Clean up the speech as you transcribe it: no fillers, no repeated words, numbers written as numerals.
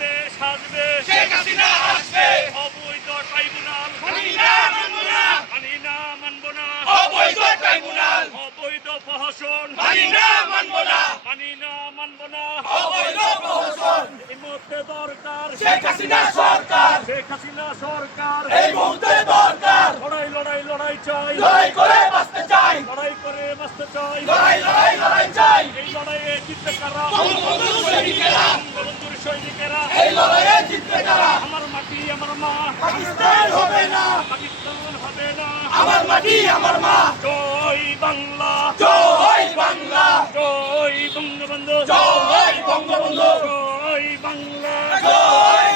দেশ আসবে, শেখ হাসিনা আসবে, অবৈধ ট্রাইব্যুনাল মানি না মানব না, মানি না মানব না, অবৈধ ট্রাইব্যুনাল অবৈধ প্রহসন মানি না মানব না, মানি না মানব না। অবৈধ প্রহসন এই মুহূর্তে দরকার শেখ হাসিনা সরকার, শেখ হাসিনা সরকার। এই মুহূর্তে দরকার, লড়াই লড়াই লড়াই চাই, লড়াই করে বাঁচতে চাই, লড়াই করে বাঁচতে চাই। লড়াই লড়াই লড়াই চাই, এই লড়াইয়ে জিতবে কারা? বঙ্গবন্ধুর সৈনিকেরা, বঙ্গবন্ধুর সৈনিকেরা। এই লড়াইয়ে জিতবে কারা? আমার মাটি আমার মা, পাকিস্তান হবে না, পাকিস্তান হবে না। আমার মাটি আমার মা, জয় বাংলা, জয় বাংলা, জয় বঙ্গবন্ধু, জয় বঙ্গবন্ধু, জয় বাংলা, জয়